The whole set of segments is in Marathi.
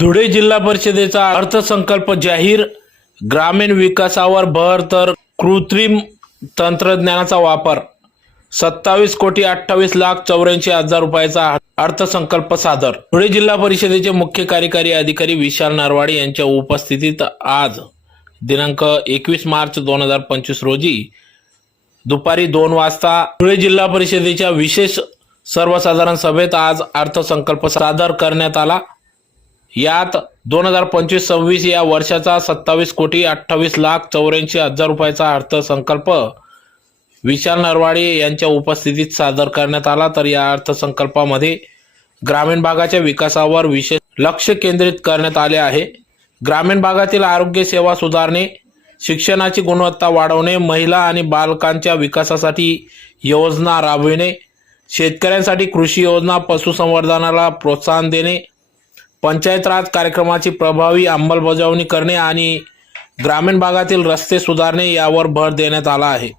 धुळे जिल्हा परिषदेचा अर्थसंकल्प जाहीर ग्रामीण विकासावर भर तर कृत्रिम तंत्रज्ञानाचा वापर. सत्तावीस कोटी अठ्ठावीस लाख चौऱ्याऐंशी हजार रुपयाचा अर्थसंकल्प सादर. धुळे जिल्हा परिषदेचे मुख्य कार्यकारी अधिकारी विशाल नरवाडे यांच्या उपस्थितीत आज दिनांक एकवीस मार्च दोन हजार पंचवीस रोजी दुपारी दोन वाजता धुळे जिल्हा परिषदेच्या विशेष सर्वसाधारण सभेत आज अर्थसंकल्प सादर करण्यात आला. यात दोन हजार पंचवीस सव्वीस या वर्षाचा सत्तावीस कोटी अठ्ठावीस लाख चौऱ्याऐंशी हजार रुपयाचा अर्थसंकल्प विशाल नरवाडे यांच्या उपस्थितीत सादर करण्यात आला. तर या अर्थसंकल्पामध्ये ग्रामीण भागाच्या विकासावर विशेष लक्ष केंद्रित करण्यात आले आहे. ग्रामीण भागातील आरोग्य सेवा सुधारणे शिक्षणाची गुणवत्ता वाढवणे महिला आणि बालकांच्या विकासासाठी योजना राबविणे शेतकऱ्यांसाठी कृषी योजना पशुसंवर्धनाला प्रोत्साहन देणे पंचायत राज कार्यक्रमाची प्रभावी अंमलबजावणी करणे आणि ग्रामीण भागातील रस्ते सुधारणे यावर भर देण्यात आला आहे.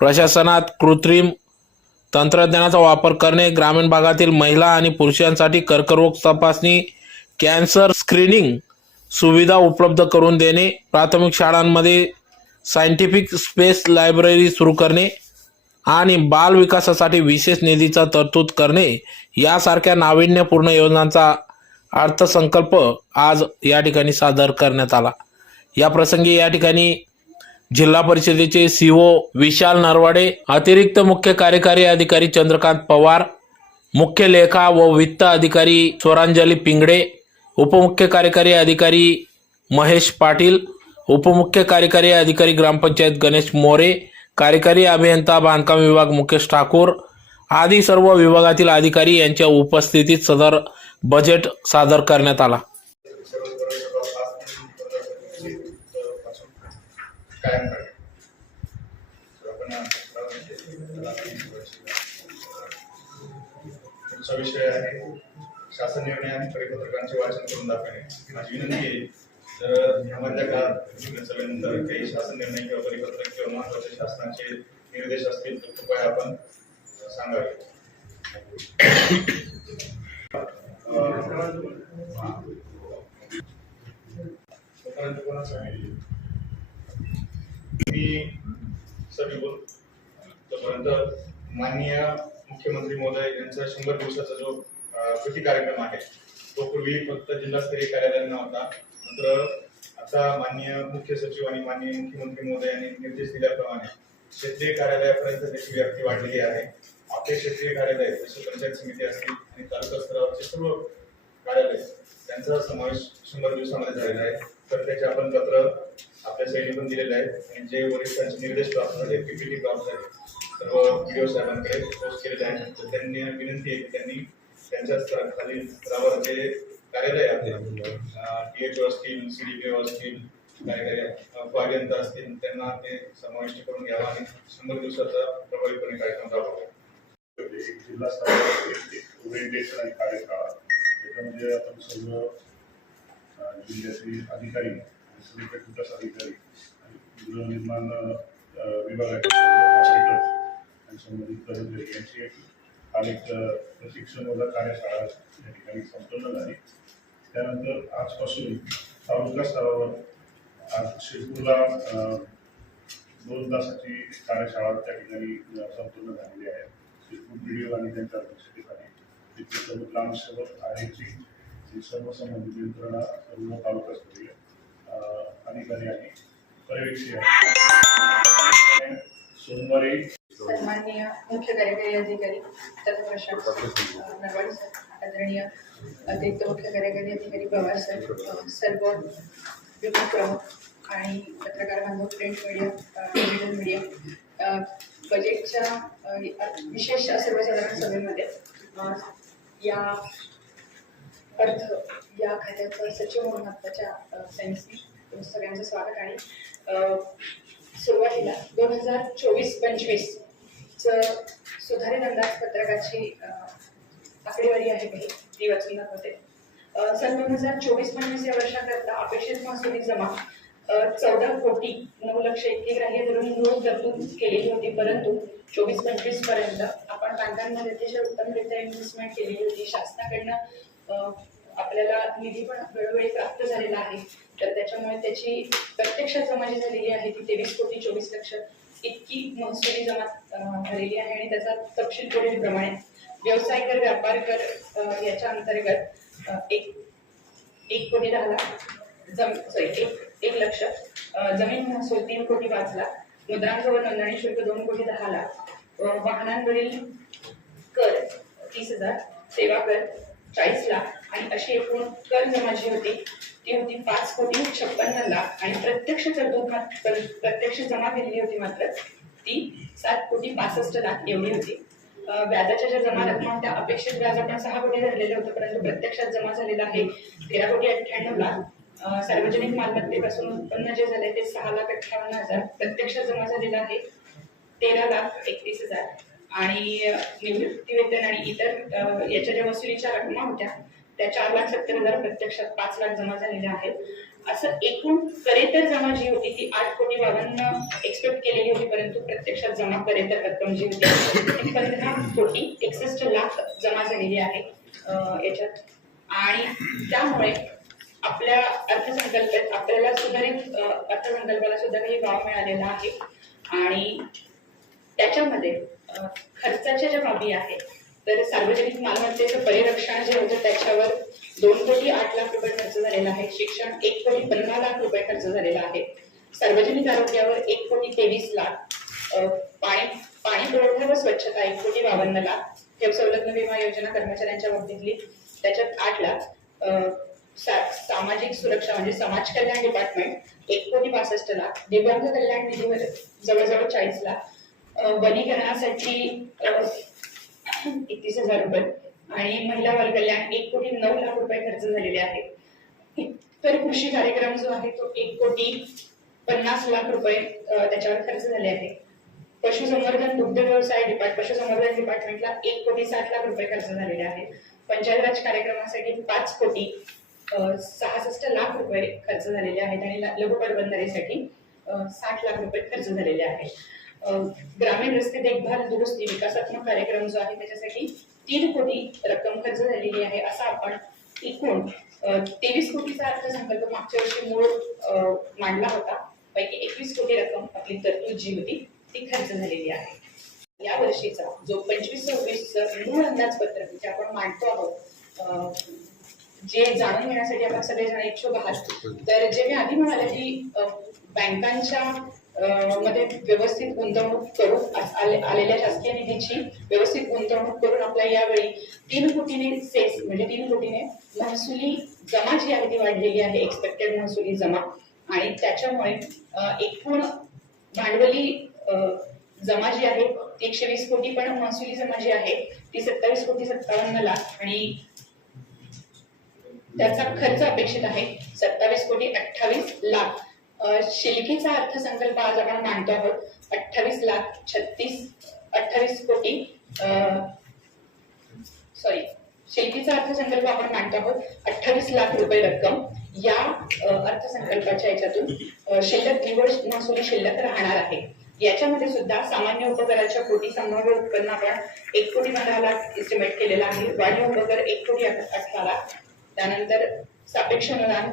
प्रशासनात कृत्रिम तंत्रज्ञानाचा वापर करणे ग्रामीण भागातील महिला आणि पुरुषांसाठी कर्करोग तपासणी कॅन्सर स्क्रीनिंग सुविधा उपलब्ध करून देणे प्राथमिक शाळांमध्ये सायंटिफिक स्पेस लायब्ररी सुरू करणे आणि बाल विकासासाठी विशेष निधीचा तरतूद करणे यासारख्या नाविन्यपूर्ण योजनांचा अर्थसंकल्प आज या ठिकाणी सादर करण्यात आला. या प्रसंगी या ठिकाणी जिल्हा परिषदेचे सीओ विशाल नरवाडे अतिरिक्त मुख्य कार्यकारी अधिकारी चंद्रकांत पवार मुख्य लेखा व वित्त अधिकारी स्वरांजली पिंगडे उपमुख्य कार्यकारी अधिकारी महेश पाटील उपमुख्य कार्यकारी अधिकारी ग्रामपंचायत गणेश मोरे कार्यकारी अभियंता बांधकाम विभाग मुकेश ठाकूर आदी सर्व विभागातील अधिकारी यांच्या उपस्थितीत सदर बजेट सादर करण्यात आला. कायम राहील विषय आहे शासन निर्णय आणि परिपत्रकांचे वाचन करून दाखवणे. माझी विनंती आहे. तर यामधल्या काळात सभेनंतर काही शासन निर्णय किंवा परिपत्रक किंवा महत्त्वाचे शासनाचे निर्देश असतील तर कृपया आपण सांगावे. मी सगळी तोपर्यंत माननीय मुख्यमंत्री महोदय यांचा शंभर दिवसाचा जो कृती कार्यक्रम आहे तो पूर्वी फक्त जिल्हास्तरीय कार्यालयांना होता. मात्र आता माननीय मुख्य सचिव आणि माननीय मुख्यमंत्री महोदयांनी निर्देश दिल्याप्रमाणे क्षेत्रीय कार्यालयापर्यंत त्याची व्याप्ती वाढलेली आहे. आपले क्षेत्रीय कार्यालय जसे पंचायत समिती असतील आणि तालुका स्तरावरचे सर्व कार्यालय त्यांचा समावेश शंभर दिवसामध्ये झालेला आहे. तर त्याचे आपण पत्र आपल्या साईडने पण दिलेले आहेत आणि जे वरिष्ठांचे निर्देश प्राप्त झाले पीपीटी प्राप्त झाले. सर्व व्हिडिओ साहेबांकडे पोस्ट केलेले आहेत. तर त्यांनी विनंती आहे की त्यांनी त्यांच्या स्तरा- खाली स्तरावर जे कार्यालय आहे टीएचओ असतील सीडीपीओ असतील कार्यकारी अं, अभियंता असतील त्यांना ते समाविष्ट करून घ्यावा आणि शंभर दिवसाचा प्रभावीपणे कार्यक्रम राबवावा. जिल्हा स्तरावर ओरिएंटेशन आणि कार्यशाळा त्याच्यामध्ये आपण सर्व जिल्ह्यातील अधिकारी आणि सर्व विकास अधिकारी आणि गृहनिर्माण विभागाचे ऑपरेटर्स आणि संबंधित कर्मचारी यांची काल एक प्रशिक्षण वजा कार्यशाळा या ठिकाणी संपन्न झाली. त्यानंतर आजपासून तालुका स्तरावर आज शिरपूरला दोन तासाची कार्यशाळा त्या ठिकाणी संपन्न झालेली आहे. व्हिडिओ आणि त्यांच्या अध्यक्षतेखाली. तिथे सर्व ग्रामसेवक आयची ही सर्व संबंधित यंत्रणा सर्व तालुकास्तरीय अ, अधिकारी आणि पर्यवेक्षक आहे सोमवारी सन्माननीय मुख्य कार्यकारी अधिकारी तथा सर आदरणीय अतिरिक्त मुख्य कार्यकारी अधिकारी पवार सर सर्व विभाग प्रमुख आणि पत्रकार बांधव प्रिंट मीडिया डिजिटल मीडिया बजेटच्या विशेष सर्वसाधारण सभेमध्ये या अर्थ या खात्याचं सचिव म्हणून आत्ताच्या अ, सेन्सनी सगळ्यांचं स्वागत आणि सुरुवातीला दोन हजार चोवीस पंचवीस च सुधारित अंदाजपत्रकाची आकडेवारी आहे काही ती वाचून दाखवते. सन दोन हजार चोवीस पंचवीस या वर्षाकरता अपेक्षित महसुली जमा चौदा कोटी नऊ लक्ष इतकी ग्राह्य धरून रोख तरतूद केलेली होती. परंतु चोवीस पंचवीसपर्यंत आपण बँकांमध्ये अतिशय उत्तमरित्या इन्व्हेस्टमेंट केलेली होती. शासनाकडनं आपल्याला निधी पण वेळोवेळी प्राप्त झालेला आहे. तर त्याच्यामुळे त्याची प्रत्यक्ष जमा जी झालेली आहे. ती तेवीस कोटी चोवीस लक्ष इतकी महसुली जमा झालेली आहे आणि त्याचा तपशील पुढीलप्रमाणे व्यवसाय कर व्यापार कर याच्या अंतर्गत एक एक कोटी दहा लाख जम सॉरी एक एक लक्ष. जमीन महसूल तीन कोटी पाच लाख मुद्रांक व नोंदणी शुल्क दोन कोटी दहा लाख. वाहनांवरील कर तीस हजार. सेवा कर चाळीस लाख. आणि अशी एकूण कर जमा जी होती ती होती पाच कोटी छप्पन्न लाख. आणि प्रत्यक्ष तरतूद प्रत्यक्ष जमा केलेली होती मात्र ती सात कोटी पासष्ट लाख एवढी होती. व्याजाच्या ज्या जमा रक्कम त्या अपेक्षित व्याज आपण सहा कोटी धरलेलं होतं परंतु प्रत्यक्षात जमा झालेलं आहे तेरा कोटी अठ्ठ्याण्णव लाख. सार्वजनिक मालमत्तेपासून उत्पन्न जे झाले ते सहा लाख अठ्ठावन्न हजार. प्रत्यक्षात जमा झालेला आहे तेरा लाख एकतीस हजार. आणि निवृत्ती वेतन आणि इतर याच्या ज्या वसुलीच्या रकमा होत्या त्या चार लाख सत्तर हजार प्रत्यक्षात पाच लाख जमा झालेल्या आहेत. असं एकूण करेतर जमा जी होती ती आठ कोटी बावन्न एक्सपेक्ट केलेली होती परंतु प्रत्यक्षात जमा करेतर रक्कम जी होती ती पंधरा कोटी एकसष्ट लाख जमा झालेली आहे याच्यात. आणि त्यामुळे आपल्या अर्थसंकल्प आपल्याला सुधारित अर्थसंकल्पाला सुद्धा काही वाव मिळालेला आहे. आणि त्याच्यामध्ये खर्चाच्या ज्या बाबी आहेत तर सार्वजनिक मालमत्तेचं परिरक्षण जे होतं त्याच्यावर दोन कोटी आठ लाख रुपये खर्च झालेला आहे. शिक्षण एक कोटी पन्नास लाख रुपये खर्च झालेला आहे. सार्वजनिक आरोग्यावर एक कोटी तेवीस लाख पाणी पाणी पुरवठा व स्वच्छता एक कोटी बावन्न लाख ठेव संलग्न विमा योजना कर्मचाऱ्यांच्या बाबतीतली त्याच्यात आठ लाख सामाजिक सुरक्षा म्हणजे समाज कल्याण डिपार्टमेंट एक कोटी बासष्ट लाख दिव्यांग कल्याण निधी जवळजवळ चाळीस लाख वनीकरणासाठी एकतीस हजार रुपये आणि महिला बाल एक कोटी नऊ लाख रुपये खर्च झालेले आहेत. तर कृषी कार्यक्रम जो आहे तो एक कोटी पन्नास लाख रुपये त्याच्यावर खर्च झाले आहे पशुसंवर्धन दुग्ध व्यवसाय डिपार्ट पशुसंवर्धन डिपार्टमेंटला एक कोटी सात लाख रुपये खर्च झालेले आहे पंचायत राज कार्यक्रमासाठी पाच कोटी सहासष्ट लाख रुपये खर्च झालेले आहेत आणि ला- लघु परबंधारेसाठी साठ लाख रुपये खर्च झालेले आहेत. ग्रामीण रस्ते देखभाल दुरुस्ती विकासात्मक कार्यक्रम जो आहे त्याच्यासाठी तीन कोटी रक्कम खर्च झालेली आहे असा आपण एकूण तेवीस कोटीचा अर्थसंकल्प मागच्या वर्षी मूळ मांडला होता. पैकी एकवीस कोटी रक्कम आपली तरतूद जी होती ती खर्च झालेली आहे. या वर्षीचा जो पंचवीस सव्वीसचं मूळ अंदाजपत्रक जे आपण मांडतो आहोत जे जाणून घेण्यासाठी आपण सगळेजण इच्छुक आहात. तर जे मी आधी म्हणाले की बँकांच्या मध्ये व्यवस्थित गुंतवणूक करून आलेल्या शासकीय निधीची व्यवस्थित गुंतवणूक करून आपल्या यावेळी तीन कोटीने सेस म्हणजे तीन कोटीने महसुली जमा जी आहे ती वाढलेली आहे एक्सपेक्टेड महसुली जमा. आणि त्याच्यामुळे एकूण भांडवली जमा जी आहे ती एकशे वीस कोटी पण महसुली जमा जी आहे ती सत्तावीस कोटी सत्तावन्न लाख आणि त्याचा खर्च अपेक्षित आहे सत्तावीस कोटी अठ्ठावीस लाख. शिलकीचा अर्थसंकल्प आज आपण मांडतो आहोत. अठ्ठावीस लाख छत्तीस अठ्ठावीस कोटी सॉरी शिल्कीचा अर्थसंकल्प आपण मांडतो आहोत. अठ्ठावीस लाख रुपये रक्कम या अर्थसंकल्पाच्या याच्यातून शिल्लक निवड महसुली शिल्लक राहणार आहे. याच्यामध्ये सुद्धा सामान्य उपकराच्या कोटी संभाव्य उत्पन्न आपण एक कोटी पंधरा लाख इस्टिमेट केलेला आहे. वाढीव उपकर एक कोटी अठरा लाख. त्यानंतर सापेक्ष अनुदान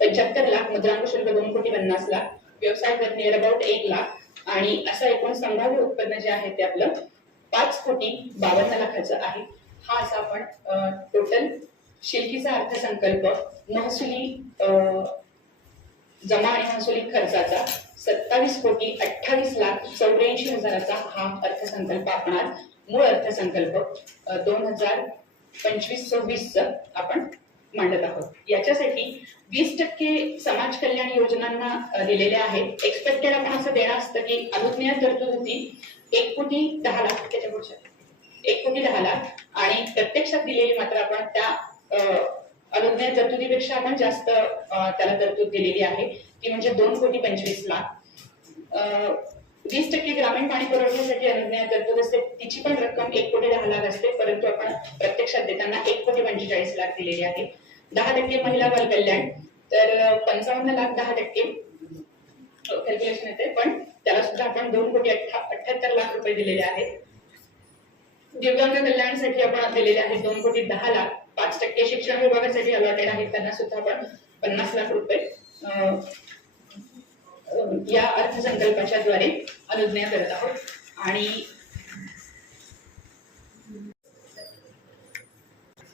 पंच्याहत्तर लाख मुद्रांक शुल्क दोन कोटी पन्नास लाख व्यवसाय कर नियर अबाउट एक लाख आणि असं एकूण संभाव्य उत्पन्न जे आहे ते आपलं पाच कोटी बावन्न लाखाचं आहे. हा असा आपण टोटल शिल्कीचा अर्थसंकल्प महसुली अं, जमा आणि महसुली खर्चाचा सत्तावीस कोटी अठ्ठावीस लाख चौऱ्याऐंशी हजाराचा हा अर्थसंकल्प आपणार मूळ अर्थसंकल्प दोन हजार पंचवीस सव्वीस आपण मांडत आहोत. याच्यासाठी वीस टक्के समाज कल्याण योजनांना दिलेल्या आहेत. एक्सपेक्टेड आपण असं देणं असतं की अनुज्ञेय तरतूद होती. एक कोटी दहा लाख त्याच्या पुढच्या. एक कोटी दहा लाख. आणि प्रत्यक्षात दिलेली मात्र आपण त्या अनुज्ञेय तरतुदीपेक्षा आपण जास्त त्याला तरतूद दिलेली आहे. ती म्हणजे दोन कोटी पंचवीस लाख. वीस टक्के ग्रामीण पाणी पुरवठ्यासाठी अनुज्ञेय तरतूद असते तिची पण रक्कम एक कोटी दहा लाख असते परंतु आपण प्रत्यक्षात देताना एक कोटी पंचेचाळीस लाख दिलेली आहे. दहा टक्के महिला बाल कल्याण तर पंचावन्न लाख दहा टक्के हो, कॅल्क्युलेशन येते पण त्याला सुद्धा आपण दोन कोटी अठ्ठा अठ्याहत्तर लाख रुपये दिलेले आहेत. दिव्यांग कल्याणासाठी आपण दिलेले आहेत दोन कोटी दहा लाख. पाच टक्के शिक्षण विभागासाठी अलॉटेड आहेत त्यांना सुद्धा आपण पन्नास लाख रुपये अं, या अर्थसंकल्पाच्या द्वारे अनुज्ञा करत आहोत. आणि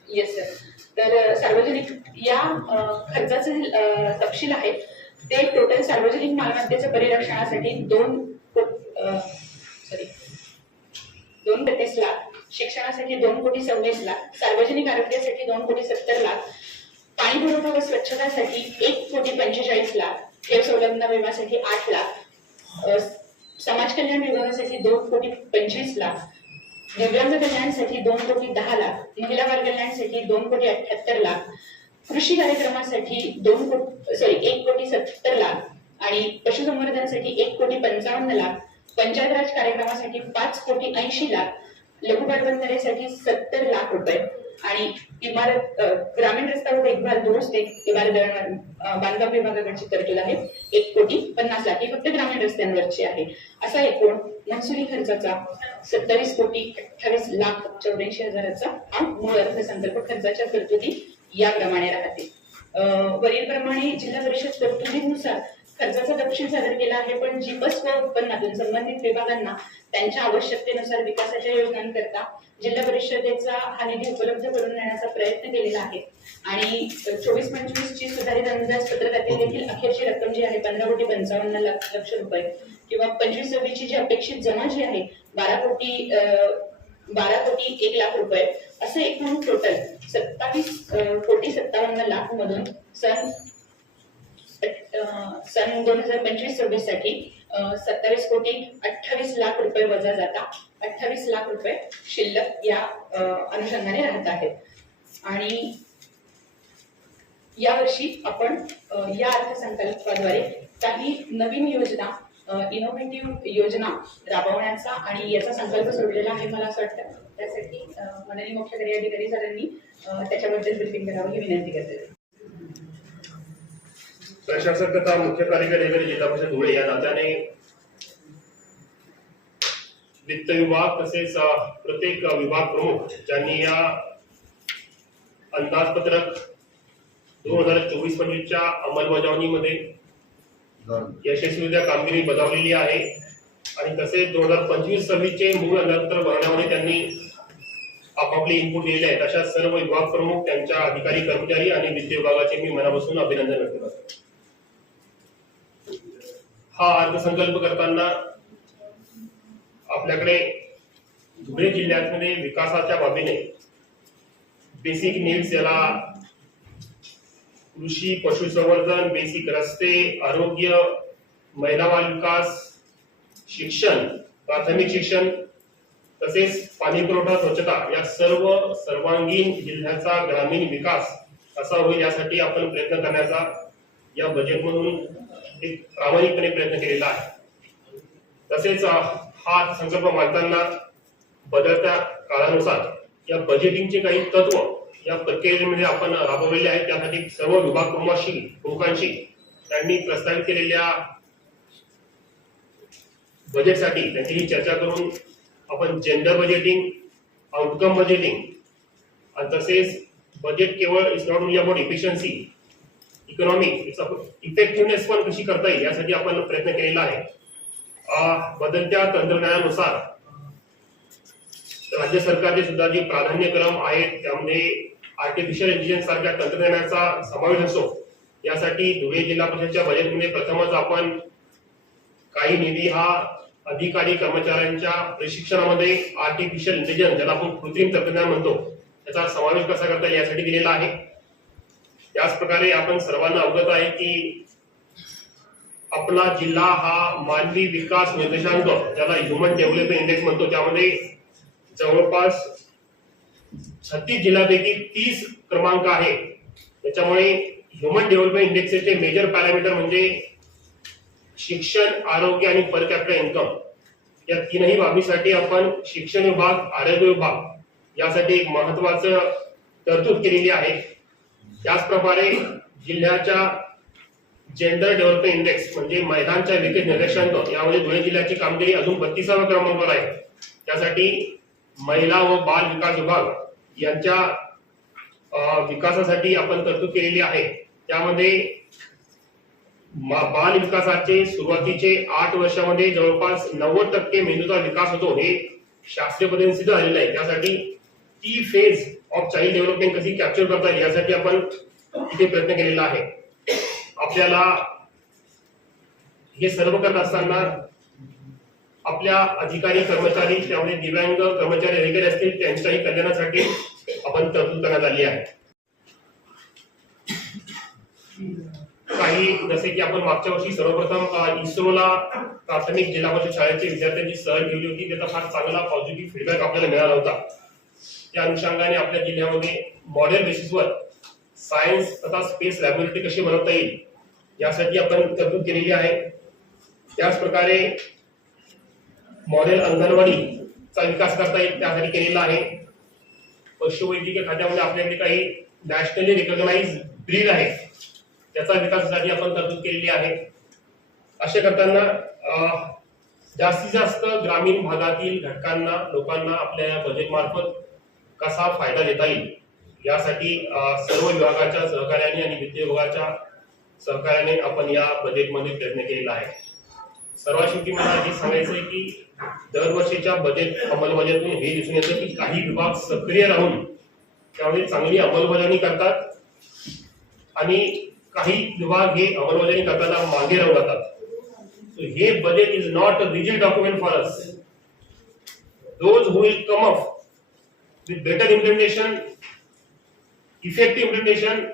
येस सर तर सार्वजनिक या खर्चाचे तपशील आहे. ते टोटल सार्वजनिक मालमत्तेच्या परिरक्षणासाठी दोन सॉरी दोन तेहतीस लाख शिक्षणासाठी दोन कोटी सव्वीस लाख सार्वजनिक आरोग्यासाठी दोन कोटी सत्तर लाख पाणी पुरवठा व स्वच्छतासाठी एक कोटी पंचेचाळीस लाख ठेव संलग्न विम्यासाठी आठ लाख. समाज कल्याण विभागासाठी दोन कोटी पंचवीस लाख. दिव्यांग कल्याणसाठी दोन कोटी दहा लाख. महिला बाल दोन कोटी अठ्याहत्तर लाख. कृषी कार्यक्रमासाठी दोन कोटी सॉरी एक कोटी सत्तर लाख आणि पशुसंवर्धनसाठी एक कोटी पंचावन्न लाख. पंचायत राज कार्यक्रमासाठी पाच कोटी ऐंशी लाख. लघु पाटबंधारेसाठी सत्तर लाख रुपये. आणि इमारत ग्रामीण रस्ता व देखभाल दुरुस्ती इमारत दळणवळण, बांधकाम विभागाकडची तरतूद आहे. एक कोटी पन्नास लाख ही फक्त ग्रामीण रस्त्यांवरची आहे. असा एकूण महसुली खर्चाचा सत्तावीस कोटी अठ्ठावीस लाख चौऱ्याऐंशी हजाराचा हा मूळ अर्थसंकल्प खर्चाच्या तरतुदी याप्रमाणे राहते अं, वरीलप्रमाणे जिल्हा परिषद तरतुदीनुसार खर्चाचा तपशील सादर केला आहे पण जीपस व उत्पन्नातून संबंधित विभागांना त्यांच्या आवश्यकतेनुसार विकासाच्या योजनांकरता जिल्हा परिषदेचा हा निधी उपलब्ध करून देण्याचा प्रयत्न केलेला आहे. आणि चोवीस पंचवीस ची सुधारित अंदाजपत्रकातील देखील अखेरची रक्कम जी आहे पंधरा कोटी पंचावन्न लाख लक्ष रुपये किंवा पंचवीस सव्वीस ची जी अपेक्षित जमा जी आहे बारा कोटी अं, बारा कोटी एक लाख रुपये असं एकूण टोटल सत्तावीस कोटी सत्तावन्न लाख मधून सन सन दोन हजार पंचवीस सव्वीससाठी सत्तावीस कोटी अठ्ठावीस लाख रुपये वजा जाता. अठ्ठावीस लाख रुपये शिल्लक या अनुषंगाने राहत आहेत. आणि यावर्षी आपण या अर्थसंकल्पाद्वारे काही नवीन योजना इनोव्हेटिव्ह योजना राबवण्याचा आणि याचा संकल्प सोडलेला आहे मला असं वाटतं. त्यासाठी माननीय मुख्य कार्य अधिकारी सरांनी त्याच्याबद्दल ब्रिफिंग करावं ही विनंती करते. प्रशासक तथा मुख्य कार्यकारी अधिकारी जिल्हा परिषद धुळे या नात्याने वित्त विभाग तसेच प्रत्येक विभाग प्रमुख ज्यांनी या अंदाजपत्रक दोन हजार चोवीस पंचवीसच्या अंमलबजावणीमध्ये यशस्वीरित्या कामगिरी बजावलेली आहे आणि तसेच दोन हजार पंचवीस सव्वीसचे मूळ अंदाजपत्रक बनवण्यामध्ये त्यांनी आपापले इनपुट दिलेले आहेत. अशा सर्व विभाग प्रमुख त्यांच्या अधिकारी कर्मचारी आणि वित्त विभागाचे मी मनापासून अभिनंदन करतो. हा अर्थसंकल्प करताना आपल्याकडे धुळे जिल्ह्यामध्ये विकासाच्या बाबीने बेसिक नीड्स याला कृषी पशुसंवर्धन बेसिक रस्ते आरोग्य महिला बाल विकास शिक्षण प्राथमिक शिक्षण तसेच पाणी पुरवठा स्वच्छता या सर्व सर्वांगीण जिल्ह्याचा ग्रामीण विकास असा होईल यासाठी आपण प्रयत्न करण्याचा या बजेटमधून एक प्रामाणिकपणे प्रयत्न केलेला आहे. तसेच हा संकल्प मांडताना बदलत्या काळानुसार या बजेटिंगचे काही तत्व या प्रक्रियेमध्ये आपण राबवलेले आहेत. त्यासाठी सर्व विभाग प्रमुखांशी प्रमुखांशी त्यांनी प्रस्तावित केलेल्या बजेटसाठी त्यांची चर्चा करून आपण जेंडर बजेटिंग आउटकम बजेटिंग आणि तसेच बजेट केवळ it's not only about efficiency economic effectiveness पण कशी करता येईल यासाठी आपण प्रयत्न केलेला आहे. बदलत्या तंत्रज्ञानानुसार राज्य सरकारचे सुद्धा जे प्राधान्यक्रम आहेत त्यामध्ये आर्टिफिशियल इंटेलिजन्स सारख्या तंत्रज्ञानाचा समावेश असो यासाठी धुळे जिल्हा परिषदच्या बजेटमध्ये प्रथमच आपण काही निधी हा अधिकारी कर्मचाऱ्यांच्या प्रशिक्षणामध्ये आर्टिफिशियल इंटेलिजन्स ज्याला आपण कृत्रिम तंत्रज्ञान म्हणतो त्याचा समावेश कसा करता येईल यासाठी दिलेला आहे. याच प्रकारे आपण सर्वांना अवगत आहे की आपला जिल्हा हा मानवी विकास निर्देशांक ज्याला ह्युमन डेव्हलपमेंट इंडेक्स म्हणतो त्यामध्ये जवळपास छत्तीस जिल्ह्यापैकी तीस क्रमांक आहे. त्याच्यामुळे ह्युमन डेव्हलपमेंट इंडेक्सचे मेजर पॅरामीटर म्हणजे शिक्षण आरोग्य आणि पर कॅपिटल इन्कम या तीनही बाबीसाठी आपण शिक्षण विभाग आरोग्य विभाग यासाठी एक महत्वाचं तरतूद केलेली आहे. त्याचप्रमाणे जिल्ह्याच्या जेंडर डेव्हलपमेंट इंडेक्स म्हणजे महिलांच्या विकेट निर्देशांक यामध्ये धुळे जिल्ह्याची कामगिरी अजून बत्तीसाव्या क्रमांकावर आहे. त्यासाठी महिला व बाल विकास विभाग यांच्या विकासासाठी आपण तरतूद केलेली आहे. त्यामध्ये बाल विकासाचे सुरुवातीचे आठ वर्षामध्ये जवळपास नव्वद टक्के मेंदूचा विकास होतो. हे शास्त्रीय पद्धतीने सिद्ध झालेलं आहे. त्यासाठी ती फेज ऑफ चाइल्ड डेव्हलपमेंट कशी कॅप्चर करता येईल यासाठी आपण इथे प्रयत्न केलेला आहे. आपल्याला हे सर्व करत असताना आपल्या अधिकारी कर्मचारी त्यामध्ये दिव्यांग कर्मचारी अधिकारी असतील त्यांच्याही कल्याणासाठी आपण तरतूद करण्यात आली आहे. काही जसे की आपण मागच्या वर्षी सर्वप्रथम इस्रोला प्राथमिक जिल्हा परिषद शाळेच्या विद्यार्थ्यांची सहल घेतली होती. त्याचा फार चांगला पॉझिटिव्ह फीडबॅक आपल्याला मिळाला होता. त्या अनुषंगाने आपल्या जिल्ह्यामध्ये मॉडेल बेसिसवर सायन्स तथा स्पेस लॅबोरेटरी कशी बनवता येईल यासाठी आपण तरतूद केलेली आहे. त्याच प्रकारे मॉडेल अंगणवाडीचा विकास करता येईल त्यासाठी केलेला आहे. पशुवैद्यकीय खात्यामध्ये आपल्याकडे काही नॅशनली रिकॉग्नाइज ब्रीड आहे त्याचा विकासासाठी आपण तरतूद केलेली आहे. असे करताना जास्तीत जास्त ग्रामीण भागातील घटकांना लोकांना आपल्या या बजेट मार्फत कसा फायदा देता येईल? यासाठी सर्व विभागाच्या सहकार्याने आणि वित्त विभागाच्या सहकार्याने आपण या बजेटमध्ये प्रयत्न केलेला आहे. सर्वात शेवटी मला हे सांगायचं आहे की दरवर्षीच्या बजेट अंमलबजावणीतून हे दिसून येतं की काही विभाग सक्रिय राहून त्यामध्ये चांगली अंमलबजावणी करतात आणि काही विभाग हे अंमलबजावणी करताना मागे राहून जातात. हे budget is not a rigid document for us those who will come up with better implementation, effective implementation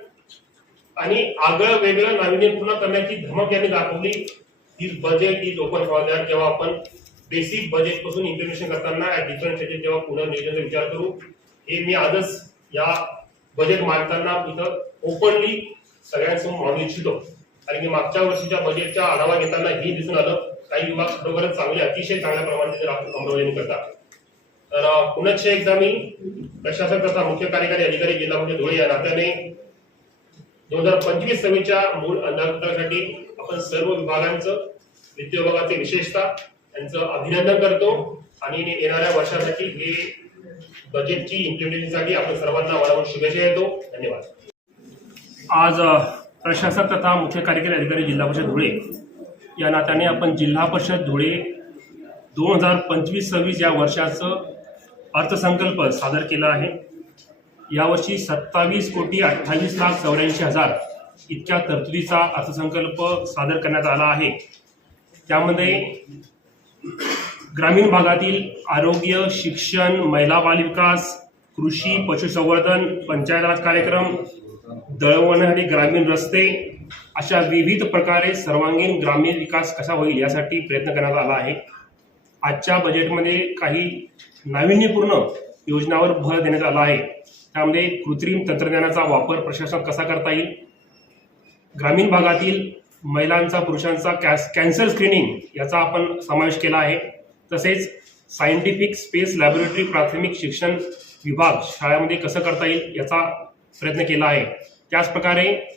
आणि आगळं वेगळं नाविन्यपूर्ण करण्याची धमक यांनी दाखवली. Is budget is open for that जेव्हा आपण बेसिक बजेटपासून इम्प्लिमेंटेशन करताना डिफरंट स्टेजेस जेव्हा पुनर्नियोजनचा विचार करू हे मी आजच या बजेट मांडताना इथं ओपनली सगळ्यांसमोर मांडू इच्छितो. कारण की मागच्या वर्षीच्या बजेटचा आढावा घेताना हे दिसून आलं. काही विभाग खरोखरच चांगले अतिशय चांगल्या प्रमाणात आपण अंमलबजावणी करतात. तर पुनश्चे पुनश्च एकदा मी प्रशासक तथा मुख्य कार्यकारी अधिकारी जिल्हा परिषद धुळे या नात्याने दोन हजार पंचवीस सव्वीसच्या मूळ अंदाजपत्रकासाठी आपण सर्व विभागांचं वित्त विभागाचे विशेषतः त्यांचं अभिनंदन करतो आणि येणाऱ्या वर्षासाठी हे बजेटची इम्प्लिमेंटेशनसाठी आपण सर्वांना वळवून शुभेच्छा देतो. धन्यवाद. आज प्रशासक तथा मुख्य कार्यकारी अधिकारी जिल्हा परिषद धुळे या नात्याने आपण जिल्हा परिषद धुळे दोन हजार पंचवीस सव्वीस या वर्षाचं अर्थसंकल्प सादर केला आहे. यावर्षी सत्तावीस कोटी अठ्ठावीस लाख चौऱ्याऐंशी हजार इतक्या तरतुदीचा अर्थसंकल्प सादर करण्यात आला आहे. त्यामध्ये ग्रामीण भागातील आरोग्य शिक्षण महिला बालविकास कृषी पशुसंवर्धन पंचायत राज कार्यक्रम दळवण्यासाठी आणि ग्रामीण रस्ते अशा विविध प्रकारे सर्वांगीण ग्रामीण विकास कसा होईल यासाठी प्रयत्न करण्यात आला आहे. आजच्या बजेटमध्ये काही नाविन्यपूर्ण योजनावर भर देण्यात आला आहे. त्यामध्ये कृत्रिम तंत्रज्ञानाचा वापर प्रशासन कसा करता येईल? ग्रामीण भागातील महिलांचा पुरुषांचा कॅस कॅन्सर स्क्रीनिंग याचा आपण समावेश केला आहे. तसेच सायंटिफिक स्पेस लॅबोरेटरी प्राथमिक शिक्षण विभाग शाळेमध्ये कसं करता येईल याचा प्रयत्न केला आहे. त्याचप्रकारे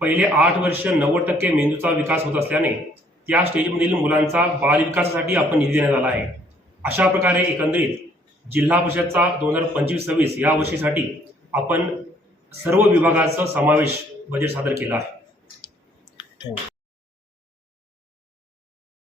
पहिले आठ वर्ष नव्वद टक्के मेंदूचा विकास होत असल्याने त्या स्टेजमधील मुलांचा बालविकासासाठी आपण निधी देण्यात आला आहे. अशा प्रकारे एकंदरीत जिल्हा परिषदचा दोन हजार पंचवीस सव्वीस या वर्षीसाठी आपण सर्व विभागाचा समावेश बजेट सादर केला आहे. हो.